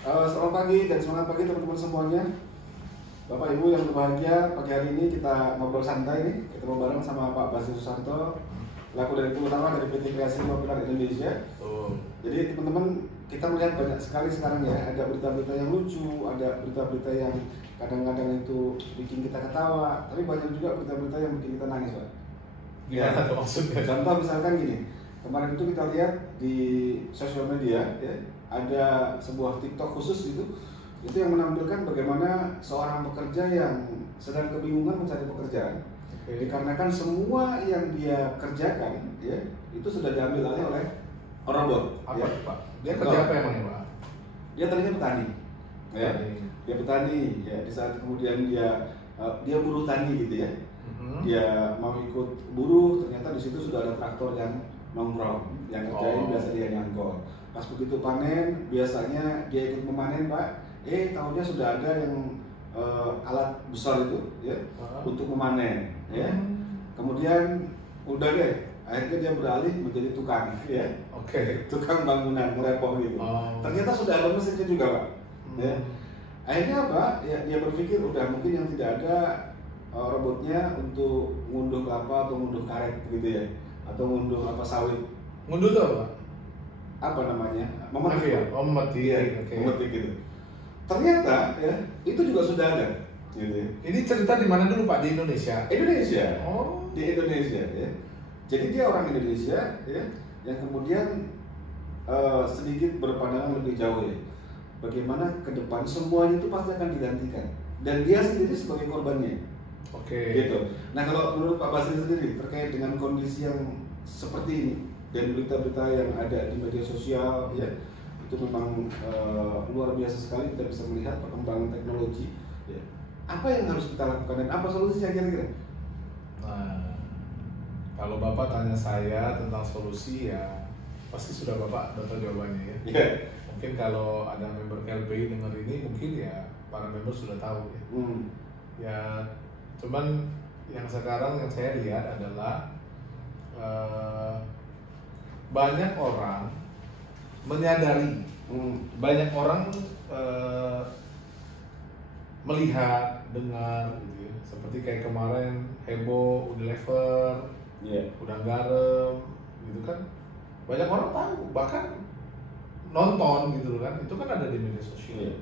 Selamat pagi dan semangat pagi teman-teman semuanya. Bapak Ibu yang berbahagia, pagi hari ini kita ngobrol santai nih. Ketemu bareng sama Pak Basri Susanto, laku Direktur Utama dari PT Kreasi Populer Indonesia. Jadi teman-teman, kita melihat banyak sekali sekarang ya, ada berita-berita yang lucu, ada berita-berita yang kadang-kadang itu bikin kita ketawa, tapi banyak juga berita-berita yang bikin kita nangis, Pak. Gimana tuh maksudnya? Contoh misalkan gini, kemarin itu kita lihat di sosial media ya, ada sebuah TikTok khusus itu yang menampilkan bagaimana seorang pekerja yang sedang kebingungan mencari pekerjaan. Dikarenakan semua yang dia kerjakan ya itu sudah diambil alih oleh robot. Apa ya. Pak? Dia kerja apa emangnya Pak? Dia tadinya petani. Ya. Dia petani ya, di saat kemudian dia buruh tani gitu ya. Dia mau ikut buruh, ternyata di situ sudah ada traktor yang nongkrong, yang kerjain biasa dia nyangkol. Pas begitu panen, biasanya dia ikut memanen Pak. Tahunya sudah ada yang alat besar itu ya untuk memanen ya. Kemudian udah deh, akhirnya dia beralih menjadi tukang ya. Tukang bangunan, ngerepok gitu. Ternyata sudah ada mesinnya juga Pak. Ya. Akhirnya apa? Ya, dia berpikir udah mungkin yang tidak ada robotnya untuk ngunduh kelapa atau ngunduh karet gitu ya, atau ngunduh apa sawit. Ngunduh tuh apa? Apa namanya? Memetik ya? Memetik. Iya, memetik gitu. Ternyata ya itu juga sudah ada. Gitu ya. Ini cerita di mana dulu Pak? Di Indonesia? Indonesia. Oh. Di Indonesia ya. Jadi dia orang Indonesia ya, yang kemudian sedikit berpandangan lebih jauh ya. Bagaimana ke depan semuanya itu pasti akan digantikan. Dan dia sendiri sebagai korbannya. Gitu. Nah kalau menurut Pak Basri sendiri terkait dengan kondisi yang seperti ini dan berita-berita yang ada di media sosial ya, itu memang luar biasa sekali. Kita bisa melihat perkembangan teknologi ya. Apa yang harus kita lakukan dan apa solusinya kira-kira? Nah, kalau Bapak tanya saya tentang solusi ya pasti sudah Bapak tahu jawabannya ya. Yeah. Mungkin kalau ada member KLPI dengar ini mungkin ya para member sudah tahu ya. Ya cuman yang sekarang yang saya lihat adalah banyak orang menyadari, banyak orang melihat, dengar gitu ya. Seperti kayak kemarin heboh Unilever, Udang Garam gitu kan. Banyak orang tahu, bahkan nonton gitu kan. Itu kan ada di media sosial.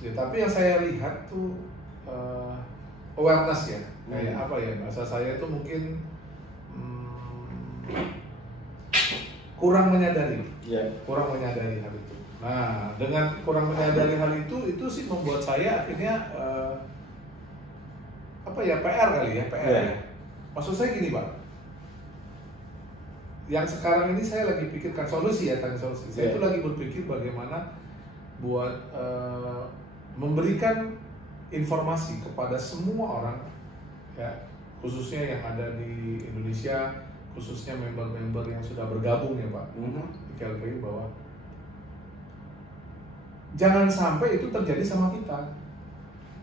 Ya, tapi yang saya lihat tuh awareness ya, kayak apa ya, bahasa saya itu mungkin kurang menyadari hal itu. Nah, dengan kurang menyadari hal itu sih membuat saya akhirnya PR kali ya, PR. Maksud saya gini Pak, yang sekarang ini saya lagi pikirkan solusi ya, saya itu lagi berpikir bagaimana buat memberikan informasi kepada semua orang ya, khususnya yang ada di Indonesia, khususnya member-member yang sudah bergabung ya Pak di KLPI, bahwa jangan sampai itu terjadi sama kita,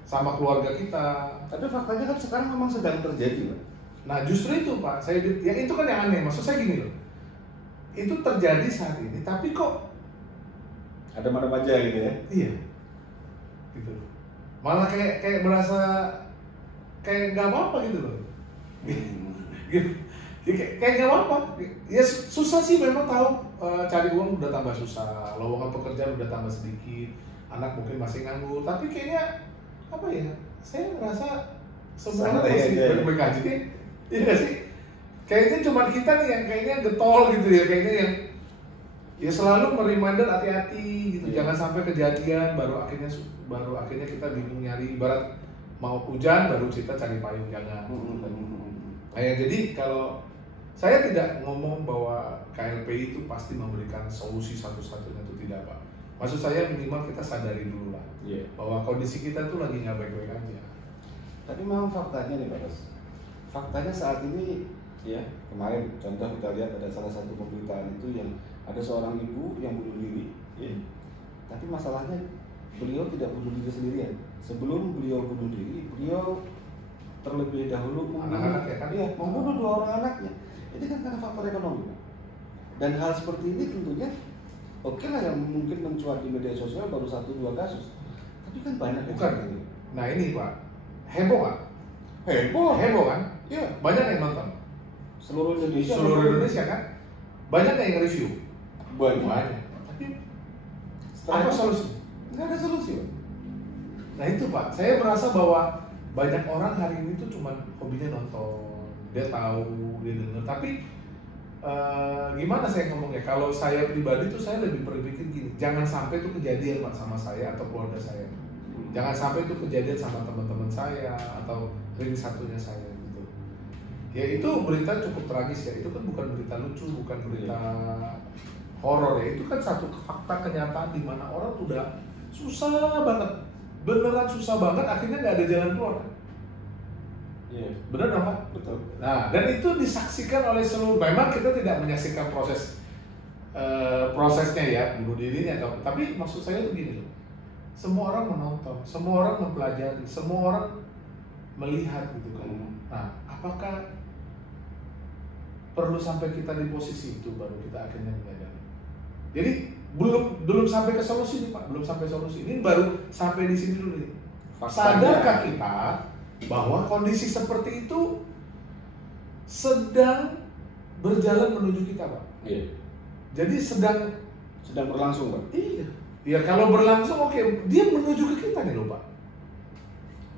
sama keluarga kita. Tapi faktanya kan sekarang memang sedang terjadi Pak. Nah justru itu Pak, yang itu kan yang aneh, maksud saya gini loh, itu terjadi saat ini tapi kok ada mana aja gitu ya? Iya, gitu loh. Malah kayak berasa kayak nggak apa-apa gitu loh. Gitu. Kayak nggak apa-apa. Ya susah sih memang tahu, cari uang udah tambah susah, lowongan pekerjaan udah tambah sedikit, anak mungkin masih nganggur, tapi kayaknya apa ya? Saya ngerasa semuanya masih baik-baik aja. Iya nggak sih? Kayaknya cuma kita nih yang kayaknya getol gitu ya, kayaknya yang ya selalu mereminder hati-hati gitu, jangan sampai kejadian baru akhirnya kita bingung nyari, ibarat mau hujan baru kita cari payung, jangan. Nah ya, jadi kalau saya tidak ngomong bahwa KLPI itu pasti memberikan solusi satu-satunya, itu tidak Pak. Maksud saya minimal kita sadari dulu lah bahwa kondisi kita tuh lagi nggak baik-baik aja. Tapi memang faktanya nih Pak Bas, faktanya saat ini ya, kemarin contoh kita lihat ada salah satu pemberitaan itu yang ada seorang ibu yang bunuh diri ya. Tapi masalahnya beliau tidak bunuh diri sendirian. Sebelum beliau bunuh diri, beliau terlebih dahulu anak-anak ya kan? Iya, membunuh 2 orang anaknya. Itu kan karena faktor ekonomi. Dan hal seperti ini tentunya oke lah yang mungkin mencuat di media sosial baru 1-2 kasus, tapi kan banyak Bukan. gitu. Nah ini Pak, heboh nggak? Heboh kan? Iya. Banyak yang nonton. Seluruh Indonesia. Seluruh Indonesia kan? Banyak yang review. Banyak. Tapi Setelah apa itu, solusi? nggak ada solusi, Pak. Nah itu Pak, saya merasa bahwa banyak orang hari ini tuh cuman hobinya nonton, dia tahu, dia dengar. Tapi gimana saya ngomongnya? Kalau saya pribadi tuh saya lebih berpikir gini, jangan sampai itu kejadian Pak sama saya atau keluarga saya. Jangan sampai itu kejadian sama teman-teman saya atau ring satunya saya gitu. Ya itu berita cukup tragis ya. Itu kan bukan berita lucu, bukan berita horor ya. Itu kan satu fakta kenyataan di mana orang udah susah banget, beneran susah banget. Akhirnya nggak ada jalan keluar. Iya. Bener dong Pak? Betul. Nah, dan itu disaksikan oleh seluruh. Memang kita tidak menyaksikan prosesnya ya, bunuh dirinya, tapi maksud saya itu gini loh. Semua orang menonton, semua orang mempelajari, semua orang melihat gitu kan. Nah, apakah perlu sampai kita di posisi itu baru kita akhirnya menyadari? Jadi belum sampai ke solusi nih Pak, belum sampai solusi. Ini baru sampai di sini dulu nih. Sadarkah kita bahwa kondisi seperti itu sedang berjalan menuju kita, Pak? Iya. Jadi sedang berlangsung, Pak. Iya. Ya kalau berlangsung oke, dia menuju ke kita nih loh, Pak.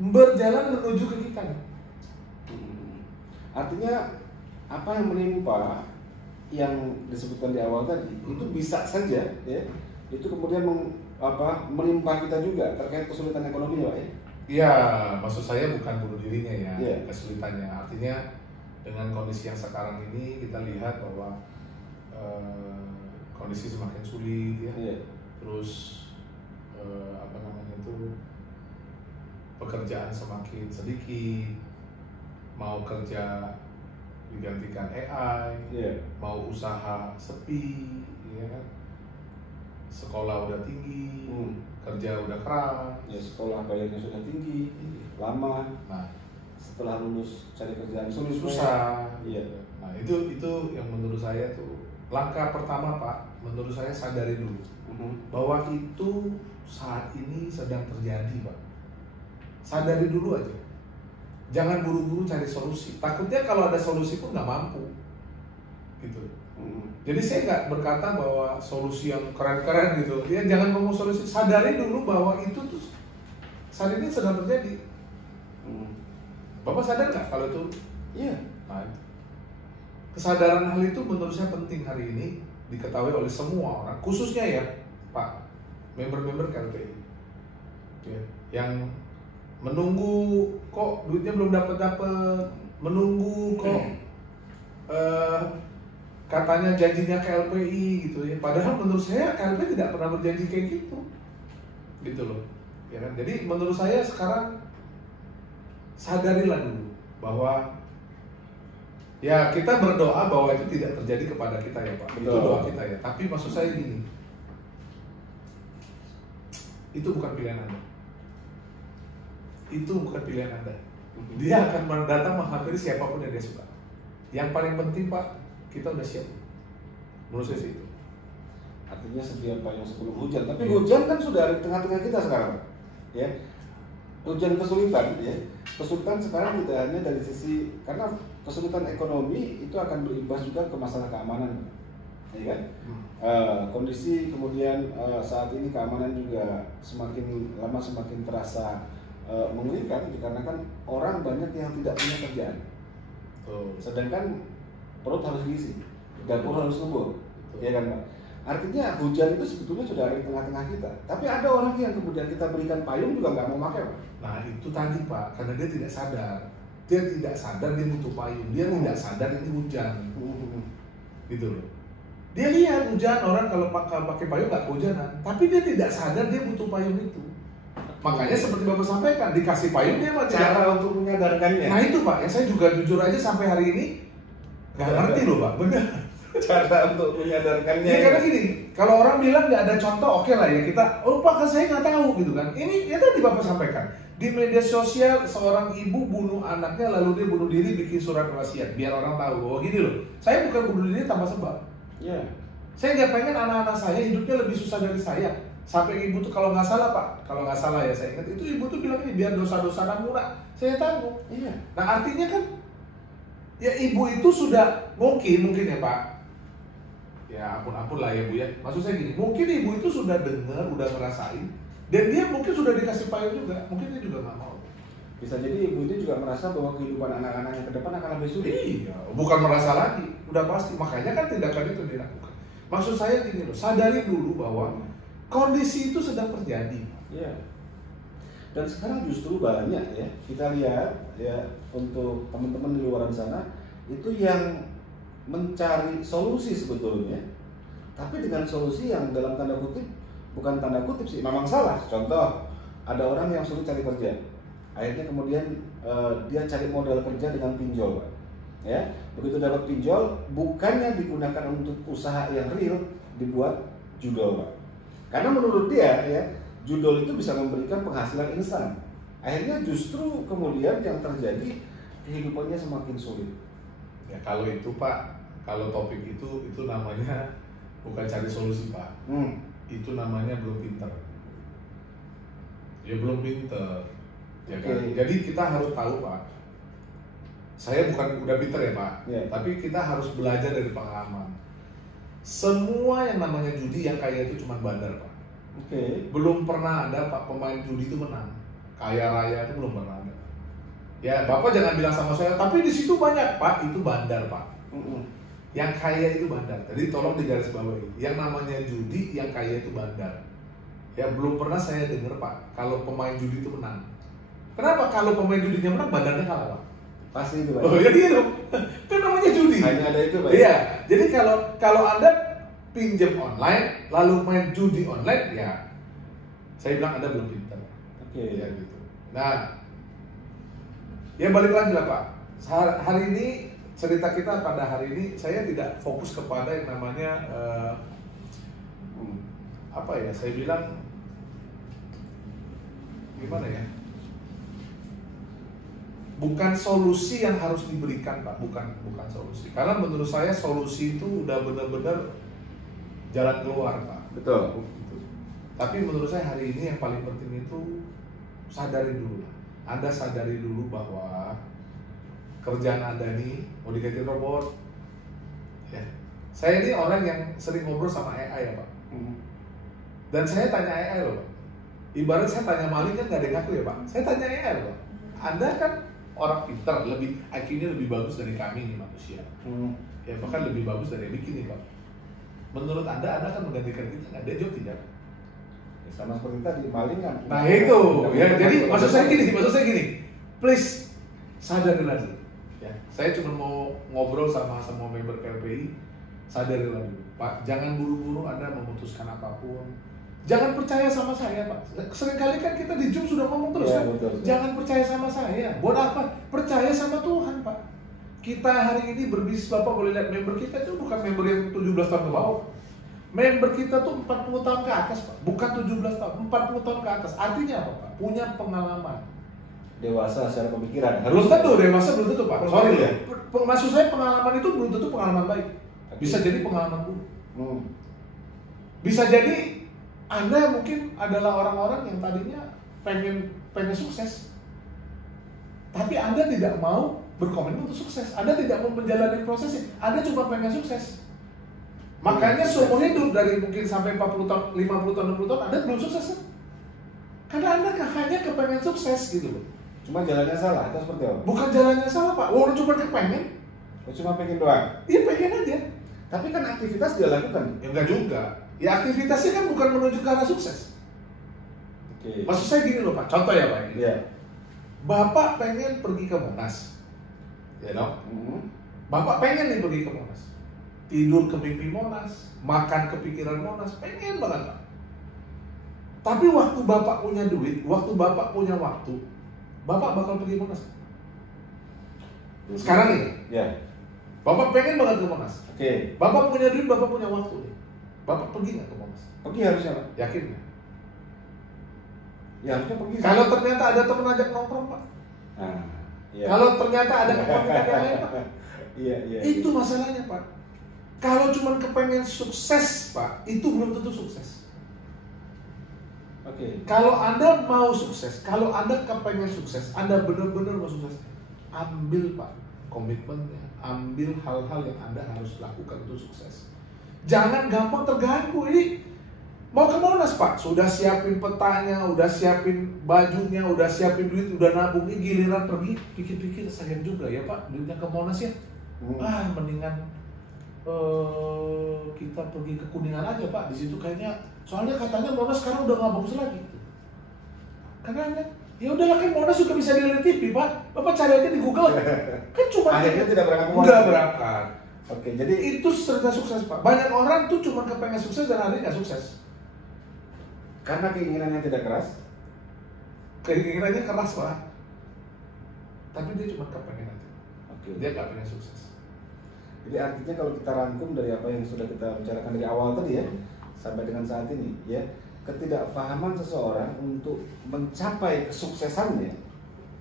Berjalan menuju ke kita nih. Artinya apa yang menimpa yang disebutkan di awal tadi itu bisa saja ya, itu kemudian menimpa kita juga terkait kesulitan ekonomi ya, Pak ya. Iya, maksud saya bukan bunuh dirinya ya, kesulitannya. Artinya dengan kondisi yang sekarang ini kita lihat bahwa kondisi semakin sulit ya. Terus pekerjaan semakin sedikit, mau kerja digantikan AI, mau usaha sepi, ya kan? Sekolah udah tinggi, kerja udah keras, ya sekolah bayarnya sudah tinggi, lama. Nah, setelah lulus cari kerjaan susah. Iya. Nah itu yang menurut saya tuh langkah pertama Pak. Menurut saya sadari dulu bahwa itu saat ini sedang terjadi Pak. Sadari dulu aja. Jangan buru-buru cari solusi. Takutnya kalau ada solusi pun nggak mampu, gitu. Jadi saya nggak berkata bahwa solusi yang keren-keren gitu. Ya jangan ngomong solusi. Sadari dulu bahwa itu tuh saat ini sedang terjadi. Bapak sadar nggak kalau itu? Iya. Nah, kesadaran hal itu menurut saya penting hari ini diketahui oleh semua orang, khususnya ya Pak, member-member KLPI. Ya, yang menunggu kok duitnya belum dapat, menunggu kok katanya janjinya KLPI gitu ya. Padahal menurut saya KLPI tidak pernah berjanji kayak gitu loh. Ya kan? Jadi menurut saya sekarang sadarilah dulu bahwa ya kita berdoa bahwa itu tidak terjadi kepada kita ya Pak. Betul. Itu doa kita ya. Tapi maksud saya gini, itu bukan pilihan Anda. Itu bukan pilihan Anda. Dia akan datang menghampiri siapapun yang dia suka. Yang paling penting Pak, kita udah siap. Menurut saya sih itu. Artinya sedia payung sebelum hujan. Tapi hujan kan sudah ada di tengah-tengah kita sekarang, ya. Hujan kesulitan, ya. Kesulitan sekarang tidak hanya dari sisi, karena kesulitan ekonomi itu akan berimbas juga ke masalah keamanan, ya kan? Kondisi kemudian saat ini keamanan juga semakin lama semakin terasa mengerikan dikarenakan orang banyak yang tidak punya kerjaan. Sedangkan perut harus diisi, dapur harus ngebul, ya kan Pak? Artinya hujan itu sebetulnya sudah ada di tengah-tengah kita. Tapi ada orang yang kemudian kita berikan payung juga nggak mau pakai, Pak. Nah itu tadi Pak, karena dia tidak sadar. Dia tidak sadar dia butuh payung. Dia tidak sadar ini hujan. Gitu loh. Dia lihat hujan, orang kalau pakai payung nggak kehujanan. Tapi dia tidak sadar dia butuh payung itu. Makanya seperti Bapak sampaikan, dikasih payung dia mah cara untuk menyadarkannya. Nah itu Pak, yang saya juga jujur aja sampai hari ini nggak ngerti loh Pak, benar. Cara untuk menyadarkannya. Ya karena gini, kalau orang bilang nggak ada contoh, oke lah ya kita, oh Pak saya nggak tahu gitu kan. Ini ya tadi Bapak sampaikan, di media sosial seorang ibu bunuh anaknya lalu dia bunuh diri bikin surat wasiat biar orang tahu. Oh gini loh, saya bukan bunuh diri tanpa sebab. Ya. Saya nggak pengen anak-anak saya hidupnya lebih susah dari saya. Sampai ibu tuh kalau nggak salah Pak, kalau nggak salah ya saya ingat itu ibu tuh bilang ini biar dosa-dosa anak murah saya tanggung. Iya. Nah artinya kan ya ibu itu sudah mungkin ya Pak. Ya ampun lah ya Bu ya. Maksud saya gini, mungkin ibu itu sudah dengar, udah ngerasain, dan dia mungkin sudah dikasih payung juga. Mungkin dia juga nggak mau. Bisa jadi ibu itu juga merasa bahwa kehidupan anak-anaknya ke depan akan lebih sulit. Iya, bukan merasa lagi, udah pasti. Makanya kan tindakan itu dilakukan. Maksud saya gini loh, sadari dulu bahwa kondisi itu sedang terjadi. Iya. Dan sekarang justru banyak ya, kita lihat ya untuk teman-teman di luar sana itu yang mencari solusi sebetulnya, tapi dengan solusi yang dalam tanda kutip, bukan tanda kutip sih, memang salah. Contoh, ada orang yang sulit cari kerja, akhirnya kemudian dia cari modal kerja dengan pinjol, ya. Begitu dapat pinjol, bukannya digunakan untuk usaha yang real, dibuat judol, Pak. Karena menurut dia, ya, judol itu bisa memberikan penghasilan instan. Akhirnya justru kemudian yang terjadi kehidupannya semakin sulit. Ya kalau itu Pak, kalau topik itu namanya bukan cari solusi Pak. Itu namanya belum pinter. Ya belum pinter. Ya kan? Jadi kita harus tahu Pak. Saya bukan udah pinter ya Pak, tapi kita harus belajar dari pengalaman. Semua yang namanya judi yang kaya itu cuma bandar Pak. Belum pernah ada Pak pemain judi itu menang. Kaya raya itu belum pernah ada. Ya Bapak jangan bilang sama saya, tapi di situ banyak Pak, itu bandar Pak. Yang kaya itu bandar. Jadi tolong digarisbawahi. Yang namanya judi, yang kaya itu bandar. Ya belum pernah saya dengar Pak, kalau pemain judi itu menang. Kenapa? Kalau pemain judinya menang, bandarnya kalah Pak. Pasti itu Pak. Oh ya gitu. Kan namanya judi. Hanya ada itu Pak. Iya. Jadi kalau Anda pinjam online, lalu main judi online, ya saya bilang Anda belum pintar. Ya gitu. Nah, ya balik lagi lah Pak. Hari ini cerita kita pada hari ini saya tidak fokus kepada yang namanya apa ya? Saya bilang gimana ya? Bukan solusi yang harus diberikan Pak, bukan solusi. Karena menurut saya solusi itu udah benar-benar jalan keluar Pak. Betul. Tapi menurut saya hari ini yang paling penting itu sadari dulu. Anda sadari dulu bahwa kerjaan Anda ini mau diganti robot. Ya. Saya ini orang yang sering ngobrol sama AI ya Pak. Dan saya tanya AI loh Pak. Ibarat saya tanya maling kan nggak ada yang ngaku ya Pak. Saya tanya AI loh Pak. Anda kan orang pintar, lebih IQ-nya lebih bagus dari kami nih manusia. Ya bahkan lebih bagus dari yang bikin nih Pak. Menurut Anda akan menggantikan kita nggak? Dia jawab tidak. Sama seperti tadi maling kan. Nah itu ya, jadi maksud saya gini, please sadari lagi. Ya, saya cuma mau ngobrol sama semua member KLPI, sadari lagi, Pak. Jangan buru-buru Anda memutuskan apapun. Jangan percaya sama saya, Pak. Seringkali kan kita di Zoom sudah ngomong terus kan. Betul. Jangan percaya sama saya. Buat apa? Percaya sama Tuhan, Pak. Kita hari ini berbisnis, Bapak boleh lihat member kita itu bukan member yang 17 tahun ke bawah. Member kita tuh 40 tahun ke atas Pak, bukan 17 tahun, 40 tahun ke atas. Artinya apa Pak? Punya pengalaman. Dewasa secara pemikiran. Belum tentu dewasa, belum tentu Pak. Sorry ya. Maksud saya pengalaman itu belum tentu pengalaman baik. Bisa jadi pengalaman buruk. Bisa jadi Anda mungkin adalah orang-orang yang tadinya pengen sukses, tapi Anda tidak mau berkomitmen untuk sukses. Anda tidak mau menjalani prosesnya. Anda cuma pengen sukses. Makanya seumur hidup dari mungkin sampai 40 tahun, 50 tahun, 60 tahun Anda belum sukses kan? Karena Anda hanya kepengen sukses gitu loh. Cuma jalannya salah, atau seperti apa? Bukan jalannya salah Pak, orang cuma kepengen. Cuma pengen doang? Iya pengen aja. Tapi kan aktivitas dia lakukan. Ya enggak juga. Ya aktivitasnya kan bukan menuju ke arah sukses. Maksud saya gini loh Pak, contoh ya Pak. Iya. Bapak pengen pergi ke Monas. Ya dong? Bapak pengen nih pergi ke Monas. Tidur ke mimpi Monas, makan kepikiran Monas, pengen banget Pak. Tapi waktu Bapak punya duit, waktu Bapak punya waktu, Bapak bakal pergi Monas. Sekarang nih, ya. Bapak pengen banget ke Monas. Bapak punya duit, Bapak punya waktu nih. Bapak pergi nggak ke Monas? Pergi harusnya Pak. Yakin nggak? Ya harusnya pergi. Kalau ternyata ada teman ajak nongkrong Pak. Iya. Kalau ternyata ada kepentingan yang lain Pak. Iya. Itu masalahnya Pak. Kalau cuma kepengen sukses Pak, itu belum tentu sukses. Kalau Anda mau sukses, kalau Anda kepengen sukses, Anda benar-benar mau sukses, ambil Pak komitmennya, ambil hal-hal yang Anda harus lakukan untuk sukses. Jangan gampang terganggu. Ini mau ke Monas Pak, sudah siapin petanya, udah siapin bajunya, udah siapin duit, udah nabung. Ini giliran pergi, pikir-pikir sayang juga ya Pak, duitnya ke Monas ya. Mendingan kita pergi ke Kuningan aja Pak, di situ kayaknya, soalnya katanya Monas sekarang udah nggak bagus lagi. Karena ya udahlah, kan Monas juga bisa dilihat TV Pak, Bapak cari aja di Google. Kan cuma akhirnya tidak berangkat ke Monas. Nggak berangkat. Oke, jadi itu cerita sukses Pak. Banyak orang tuh cuma kepengen sukses dan hari nggak sukses. Karena keinginannya tidak keras. Keinginannya keras Pak, tapi dia cuma kepengen aja. Dia nggak pengen sukses. Jadi artinya kalau kita rangkum dari apa yang sudah kita bicarakan dari awal tadi ya, sampai dengan saat ini ya, ketidakpahaman seseorang untuk mencapai kesuksesannya,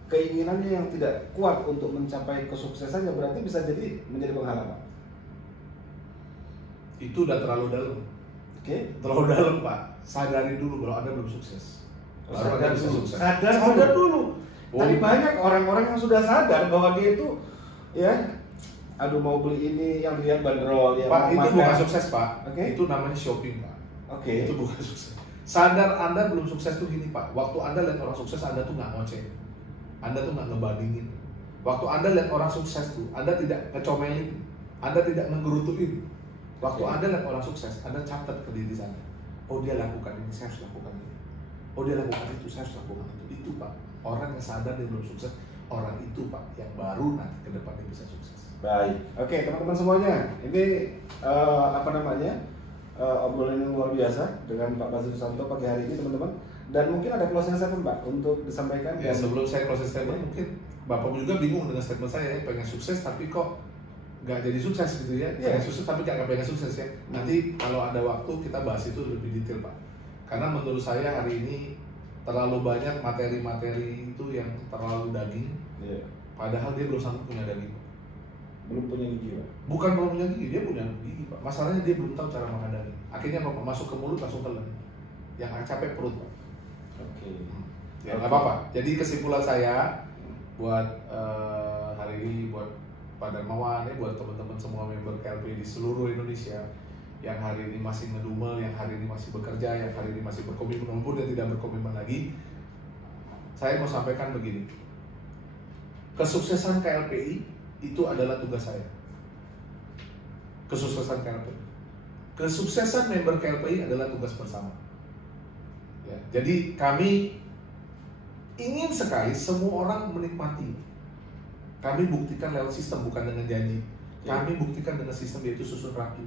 keinginannya yang tidak kuat untuk mencapai kesuksesannya, berarti bisa jadi menjadi penghalang. Itu udah terlalu dalam. Terlalu dalam Pak. Sadari dulu kalau Anda belum sukses. Sadar bisa dulu. sukses. Sadar dulu. Tapi banyak orang-orang yang sudah sadar bahwa dia itu ya, aduh mau beli ini, yang lihat bandrol ya. Pak, itu bukan sukses Pak. Itu namanya shopping Pak. Itu bukan sukses. Sadar Anda belum sukses tuh gini Pak. Waktu Anda lihat orang sukses, Anda tuh nggak ngoceh. Anda tuh nggak ngebandingin. Waktu Anda lihat orang sukses tuh, Anda tidak ngecomelin, Anda tidak ngegerutuin. Waktu Anda lihat orang sukses, Anda catat ke diri sana. Oh dia lakukan ini, saya harus lakukan ini. Oh dia lakukan itu, saya harus lakukan itu. Itu Pak. Orang yang sadar dia belum sukses, orang itu Pak yang baru nanti ke depannya bisa sukses. Baik, oke teman-teman semuanya, ini obrolan yang luar biasa dengan Pak Basri Susanto pagi hari ini teman-teman. Dan mungkin ada closing statement Pak untuk disampaikan. Ya sebelum saya closing statement, mungkin Bapak juga bingung dengan statement saya, pengen sukses tapi kok nggak jadi sukses gitu ya. Pengen sukses tapi nggak pengen sukses ya. Nanti kalau ada waktu kita bahas itu lebih detail Pak. Karena menurut saya hari ini terlalu banyak materi-materi itu yang terlalu daging. Padahal dia belum sanggup punya daging. Belum punya gigi Pak? Bukan belum punya gigi, dia punya gigi Pak. Masalahnya dia belum tahu cara makan daging. Akhirnya Bapak masuk ke mulut langsung telan. Yang capek perut Pak. Ya nggak apa-apa. Jadi kesimpulan saya buat hari ini, buat Pak Darmawan, buat teman-teman semua member KLP di seluruh Indonesia yang hari ini masih ngedumel, yang hari ini masih bekerja, yang hari ini masih berkomitmen walaupun dia tidak berkomitmen lagi, saya mau sampaikan begini. Kesuksesan KLPI itu adalah tugas saya. Kesuksesan KLPI, kesuksesan member KLPI adalah tugas bersama. Ya, jadi kami ingin sekali semua orang menikmati. Kami buktikan lewat sistem, bukan dengan janji. Kami buktikan dengan sistem, yaitu susun rapi.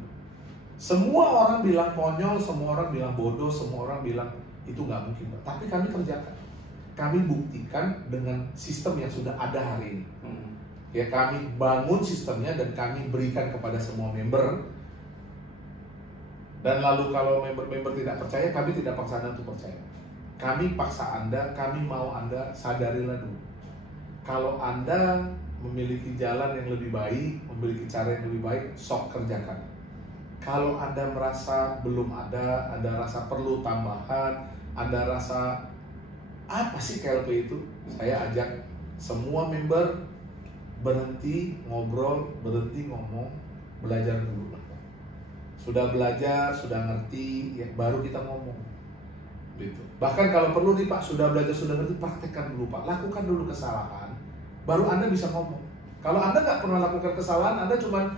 Semua orang bilang konyol, semua orang bilang bodoh, semua orang bilang itu nggak mungkin. Tapi kami kerjakan. Kami buktikan dengan sistem yang sudah ada hari ini. Ya, kami bangun sistemnya dan kami berikan kepada semua member. Dan lalu kalau member-member tidak percaya, kami tidak paksa Anda untuk percaya. Kami paksa Anda, kami mau Anda sadarilah dulu. Kalau Anda memiliki jalan yang lebih baik, memiliki cara yang lebih baik, sok kerjakan. Kalau Anda merasa belum ada rasa perlu tambahan, Anda rasa apa sih KLP itu? Saya ajak semua member berhenti ngobrol, berhenti ngomong, belajar dulu. Sudah belajar, sudah ngerti, ya baru kita ngomong. Gitu. Bahkan kalau perlu nih Pak, sudah belajar, sudah ngerti, praktekkan dulu Pak, lakukan dulu kesalahan, baru Anda bisa ngomong. Kalau Anda nggak pernah lakukan kesalahan, Anda cuma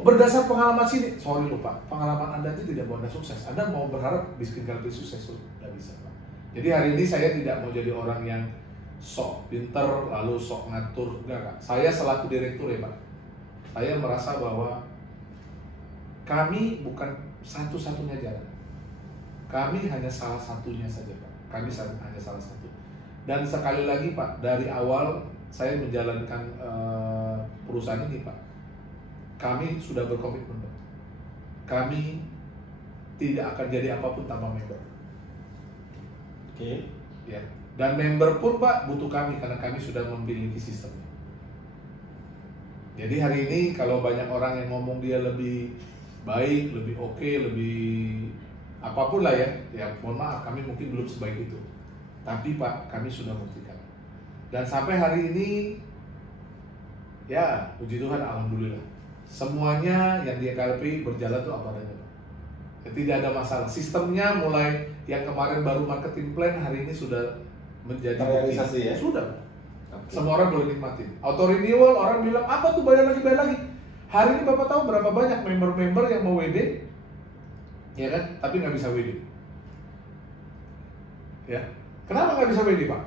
berdasar pengalaman sini, sorry loh Pak, pengalaman Anda itu tidak mau Anda sukses. Anda mau berharap bikin KLP sukses, nggak bisa Pak. Jadi hari ini saya tidak mau jadi orang yang sok pinter, lalu sok ngatur, enggak. Saya selaku direktur ya Pak, saya merasa bahwa kami bukan satu-satunya jalan. Kami hanya salah satunya saja Pak. Kami hanya salah satu. Dan sekali lagi Pak, dari awal saya menjalankan perusahaan ini Pak, kami sudah berkomitmen Pak. Kami tidak akan jadi apapun tanpa member. Ya. Dan member pun Pak butuh kami karena kami sudah memiliki sistemnya. Jadi hari ini kalau banyak orang yang ngomong dia lebih baik, lebih oke, lebih apapun lah ya mohon maaf kami mungkin belum sebaik itu. Tapi Pak, kami sudah buktikan. Dan sampai hari ini, ya puji Tuhan, alhamdulillah. Semuanya yang di KLP berjalan tuh apa adanya Pak. Ya, tidak ada masalah. Sistemnya mulai yang kemarin baru marketing plan, hari ini sudah menjadi realisasi ya? Sudah. Semua orang boleh nikmatin. Auto renewal, orang bilang apa tuh bayar lagi. Hari ini Bapak tahu berapa banyak member-member yang mau WD, ya kan? Tapi nggak bisa WD. Ya, kenapa nggak bisa WD Pak?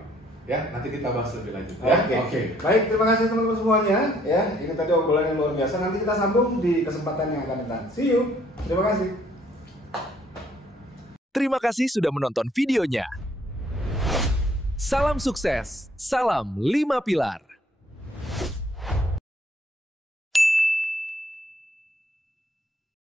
Ya, nanti kita bahas lebih lanjut. Ya? Oke. Baik, terima kasih teman-teman semuanya. Ya, ini tadi obrolan yang luar biasa. Nanti kita sambung di kesempatan yang akan datang. See you. Terima kasih. Terima kasih sudah menonton videonya. Salam sukses, salam 5 pilar.